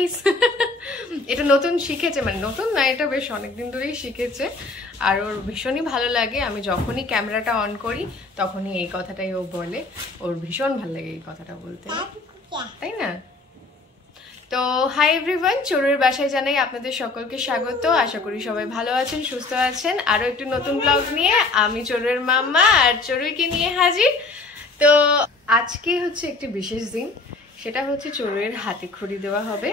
Guys. এটা নতুন শিখেছে, মানে নতুন না, এটা বেশ অনেকদিন ধরেই শিখেছে। আর ওর ভীষণই ভালো লাগে, আমি যখনই ক্যামেরাটা অন করি তখনই এই কথাটাই ও বলে। ওর ভীষণ ভালো লাগে এই কথাটা বলতে, তাই না? তো হাই এভরিওয়ান, চড়ুইয়ের বাসায় জানাই আপনাদের সকলকে স্বাগত। আশা করি সবাই ভালো আছেন, সুস্থ আছেন। আরও একটু নতুন ব্লগ নিয়ে আমি চড়ুইয়ের মাম্মা আর চড়ুইকে নিয়ে হাজির। তো আজকে হচ্ছে একটি বিশেষ দিন, সেটা হচ্ছে চড়ুইয়ের হাতে খড়ি দেওয়া হবে।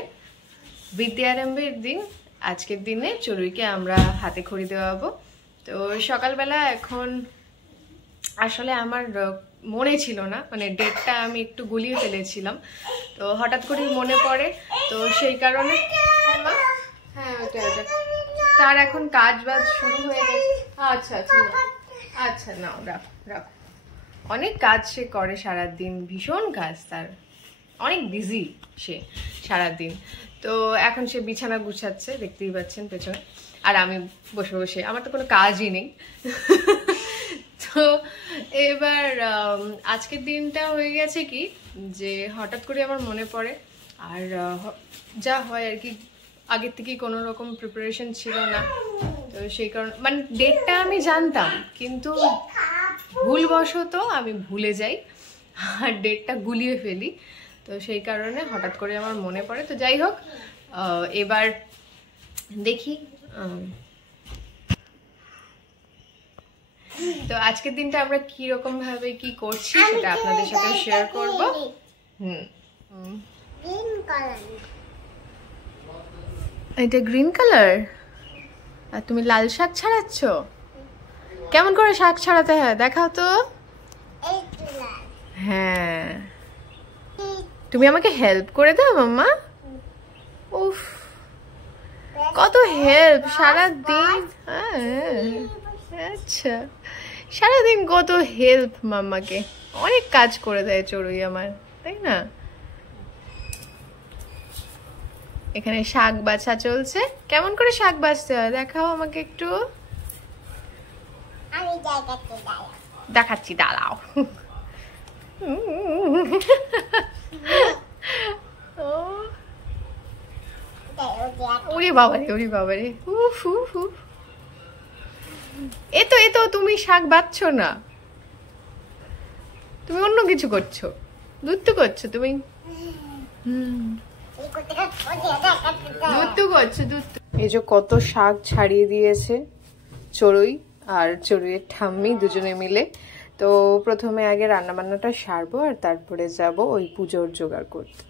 বিদ্যারম্ভের দিন, আজকের দিনে চড়ুইকে আমরা হাতে খড়ি দেওয়াবো। তো সকালবেলা এখন আসলে আমার মনে ছিল না, মানে ডেটটা আমি একটু গুলিয়ে ফেলেছিলাম, তো হঠাৎ করে মনে পড়ে, তো সেই কারণে হ্যাঁ ওটা তার এখন কাজ বাজ শুরু হয়ে গেছে। আচ্ছা আচ্ছা আচ্ছা নাও রাখো রাখো, অনেক কাজ সে করে সারাদিন, ভীষণ কাজ তার, অনেক বিজি সে সারাদিন। তো এখন সে বিছানা গুছাচ্ছে, দেখতেই পাচ্ছেন পেছনে, আর আমি বসে বসে, আমার তো কোনো কাজই নেই। তো এবার আজকের দিনটা হয়ে গেছে কি, যে হঠাৎ করে আমার মনে পড়ে, আর যা হয় আর কি, আগের থেকেই কোনো রকম প্রিপারেশন ছিল না, তো সেই কারণে মানে ডেটটা আমি জানতাম, কিন্তু ভুলবশত আমি ভুলে যাই আর ডেটটা গুলিয়ে ফেলি, তো সেই কারণে হঠাৎ করে আমার মনে পড়ে। তো যাই হোক, এবার দেখি, তো আজকের দিনটা আমরা কি রকম ভাবে কি করছি সেটা আপনাদের সাথে শেয়ার করব। এটা গ্রিন কালার, আর তুমি লাল শাক ছাড়াচ্ছ? কেমন করে শাক ছাড়াতে হয় দেখাও তো। হ্যাঁ, তুমি আমাকে হেল্প করে দাও মাম্মা। উফ, কত হেল্প সারাদিন। আচ্ছা, সারাদিন কত হেল্প মাম্মাকে, অনেক কাজ করে দেয় চড়ুই আমার, তাই না? এখানে শাক বাছা চলছে, কেমন করে শাক বাছতে হয় দেখাও আমাকে একটু। দেখাচ্ছি, দাঁড়াও। ওরে বাবারে, ওরে বাবারে, উফ উফ উফ। এতো তুমি শাক বাছছো না, তুমি অন্য কিছু করছো, দুধ করছো তুমি। এই যে কত শাক ছাড়িয়ে দিয়েছে চড়ুই আর চড়ুইয়ের ঠাম্মি দুজনে মিলে। তো প্রথমে আগে রান্নাবান্নাটা সারবো, আর তারপরে যাব ওই পুজোর জোগাড় করতে।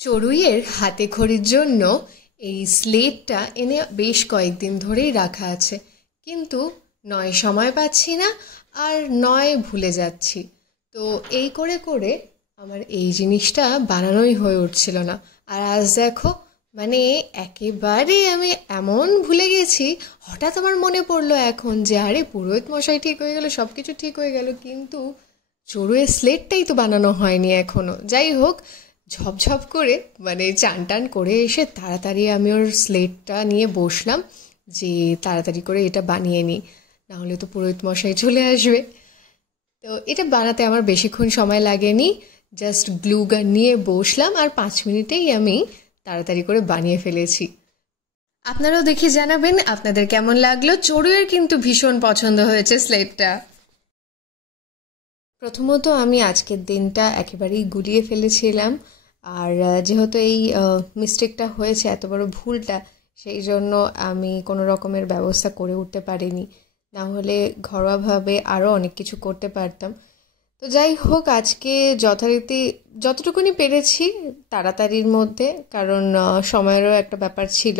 চড়ুইয়ের হাতে খড়ির জন্য এই স্লেটটা এনে বেশ কয়েকদিন ধরেই রাখা আছে, কিন্তু নয় সময় পাচ্ছি না, আর নয় ভুলে যাচ্ছি। তো এই করে করে আমার এই জিনিসটা বানানোই হয়ে উঠছিল না। আর আজ দেখো, মানে একেবারে আমি এমন ভুলে গেছি, হঠাৎ আমার মনে পড়লো এখন যে আরে পুরোহিত মশাই ঠিক হয়ে গেল, সব কিছু ঠিক হয়ে গেল, কিন্তু চড়ুইয়ের স্লেটটাই তো বানানো হয়নি এখনো। যাই হোক, ঝপঝপ করে মানে চান টান করে এসে তাড়াতাড়ি আমি ওর স্লেটটা নিয়ে বসলাম, যে তাড়াতাড়ি করে এটা বানিয়ে নিই, নাহলে তো পুরোহিত মশাই চলে আসবে। তো এটা বানাতে আমার বেশিক্ষণ সময় লাগেনি, জাস্ট গ্লু গান নিয়ে বসলাম, আর 5 মিনিটেই আমি তাড়াতাড়ি করে বানিয়ে ফেলেছি। আপনারাও দেখে জানাবেন আপনাদের কেমন লাগলো। চড়ুইয়ের কিন্তু ভীষণ পছন্দ হয়েছে স্লেটটা। প্রথমত আমি আজকের দিনটা একেবারেই গুলিয়ে ফেলেছিলাম, আর যেহেতু এই মিস্টেকটা হয়েছে, এত বড় ভুলটা, সেই জন্য আমি কোনো রকমের ব্যবস্থা করে উঠতে পারিনি, না হলে ঘরোয়াভাবে আরও অনেক কিছু করতে পারতাম। তো যাই হোক, আজকে যথারীতি যতটুকুনি পেরেছি তাড়াতাড়ির মধ্যে, কারণ সময়েরও একটা ব্যাপার ছিল,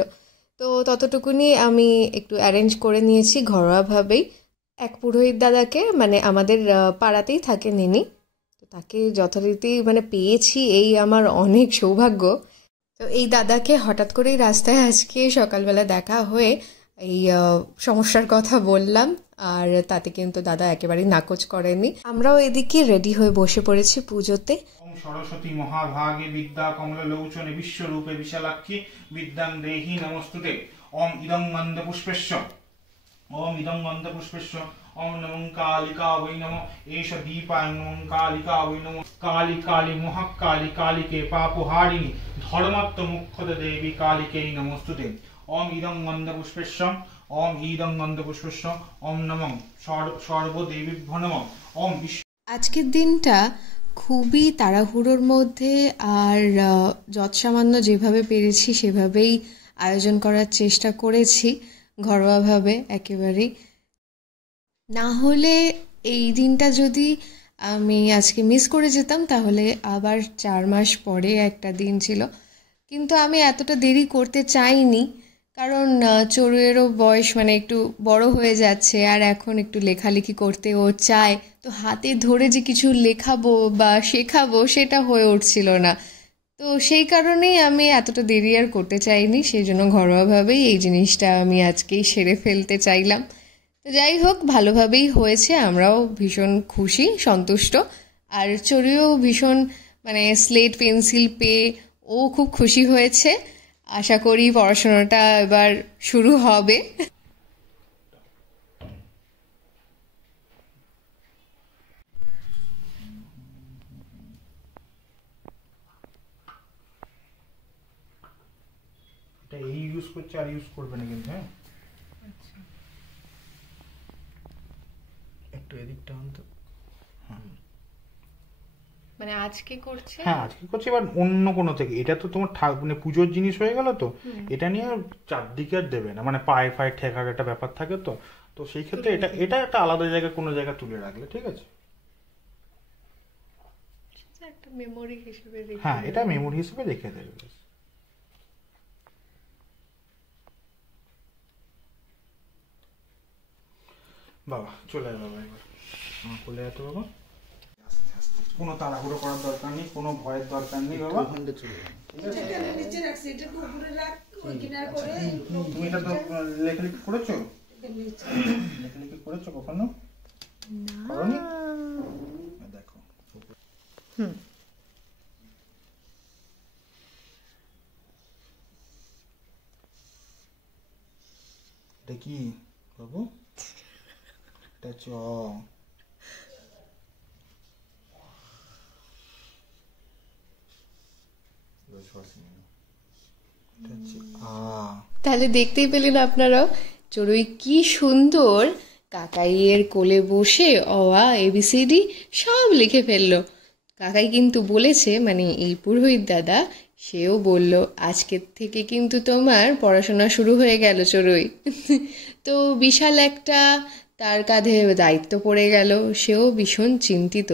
তো ততটুকুনি আমি একটু অ্যারেঞ্জ করে নিয়েছি ঘরোয়াভাবেই। এক পুরোহিত দাদাকে, মানে আমাদের পাড়াতেই থাকেন ইনি, তো তাকে যথারীতি মানে পেয়েছি, এই আমার অনেক সৌভাগ্য। তো এই দাদাকে হঠাৎ করেই রাস্তায় আজকে সকালবেলা দেখা হয়ে এই সমস্যার কথা বললাম, আর তাতে কিন্তু দাদা একেবারেই নাকচ করেনি। আমরাও এদিকে রেডি হয়ে বসে পড়েছি পুজোতে। ওম সরস্বতী মহাভাগে বিদ্যা কমললোচনে বিশ্বরূপে বিশালাক্ষী বিদ্যাং দেহি নমস্তুতে। ওম ইদং গন্ধপুষ্পস্য, ওম ইদং গন্ধপুষ্পস্য, ओम नमः कालिका वै नमः एष दीपाय नमः कालिका वै नमः काली काली महाकाली कालिके पापहारिणी धर्मात्म मुख्यद देवी कालिके नमोस्तुते ओम इदं गन्धपुष्पस्यं ओम इदं गन्धपुष्पस्यं ओम नमः सर्वदेवीभ्यो नमः ओम। আজকের দিনটা খুবই তাড়াহুড়োর মধ্যে আর যৎসামান্য যেভাবে পেরেছি সেভাবেই আয়োজন করার চেষ্টা করেছি, ঘরোয়াভাবে একেবারেই। না হলে এই দিনটা যদি আমি আজকে মিস করে যেতাম তাহলে আবার 4 মাস পরে একটা দিন ছিল, কিন্তু আমি এতটা দেরি করতে চাইনি, কারণ চড়ুইয়েরও বয়স মানে একটু বড় হয়ে যাচ্ছে আর এখন একটু লেখালেখি করতে ও চায়, তো হাতে ধরে যে কিছু লেখাবো বা শেখাবো সেটা হয়ে উঠছিল না, তো সেই কারণেই আমি এতটা দেরি আর করতে চাইনি, সেই জন্য ঘরোয়াভাবেই এই জিনিসটা আমি আজকেই সেরে ফেলতে চাইলাম। তো যাই হোক, ভালোভাবেই হয়েছে, আমরাও ভীষণ খুশি সন্তুষ্ট, আর চড়ুইও ভীষণ মানে স্লেট পেন্সিল পেয়ে ও খুব খুশি হয়েছে। আশা করি পড়াশোনাটা এবার শুরু হবে। এটা এই ইউজ করছে আর ইউজ করবে না কিন্তু, হ্যাঁ একটু এদিকটা অন্তত, মানে আজকে করছে, হ্যাঁ আজকে করছে, এবার অন্য কোনো থেকে, এটা তো তোমার মানে পুজোর জিনিস হয়ে গেল, তো এটা নিয়ে চারদিকে আর দেবে না, মানে পায়ে ফায়ে ঠেকার একটা ব্যাপার থাকে, তো তো সেই ক্ষেত্রে এটা এটা একটা আলাদা জায়গায় কোনো জায়গায় তুলে রাখলে ঠিক আছে, একটা মেমোরি হিসেবে, হ্যাঁ এটা মেমোরি হিসেবে রেখে দেবে। বাবা চলে আয় বাবা, এবার আমার কোলে এত বাবা, কোনো তাড়াহুড়ো করার দরকার নেই, কোনো ভয়ের দরকার নেই বাবা। তুমি এটা তো লেখালেখি করেছো, লেখালেখি করেছো কখনো? করোনি? দেখো এটা কি বাবু? এটা চ, তাহলে দেখতেই পেলেন আপনারাও, চড়ুই কি সুন্দর কাকাইয়ের কোলে বসে অ আ এবিসিডি সব লিখে ফেললো। কাকাই কিন্তু বলেছে, মানে এই পুরোহিত দাদা, সেও বলল আজকের থেকে কিন্তু তোমার পড়াশোনা শুরু হয়ে গেল চড়ুই। তো বিশাল একটা তার কাঁধে দায়িত্ব পড়ে গেল, সেও ভীষণ চিন্তিত,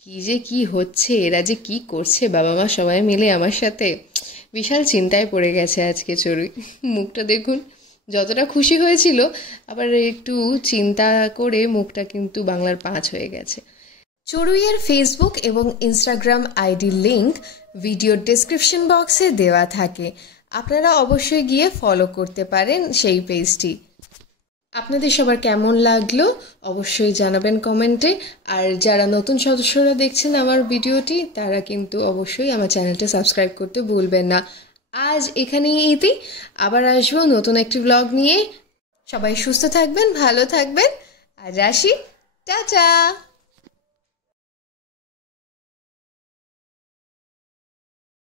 কি যে কি হচ্ছে, এরা যে কি করছে বাবা মা সবাই মিলে আমার সাথে, বিশাল চিন্তায় পড়ে গেছে আজকে চড়ুই। মুখটা দেখুন, যতটা খুশি হয়েছিল আবার একটু চিন্তা করে মুখটা কিন্তু বাংলার 5 হয়ে গেছে। চড়ুইয়ের ফেসবুক এবং ইনস্টাগ্রাম আইডি লিঙ্ক ভিডিওর ডেসক্রিপশন বক্সে দেওয়া থাকে, আপনারা অবশ্যই গিয়ে ফলো করতে পারেন সেই পেজটি। আপনাদের সবার কেমন লাগলো অবশ্যই জানাবেন কমেন্টে, আর যারা নতুন সদস্যরা দেখছেন আমার ভিডিওটি তারা কিন্তু অবশ্যই আমার চ্যানেলটা সাবস্ক্রাইব করতে ভুলবেন না। আজ এখানেই ইতি, আবার আসবো নতুন একটি ব্লগ নিয়ে। সবাই সুস্থ থাকবেন, ভালো থাকবেন, আজ আসি, টাটা।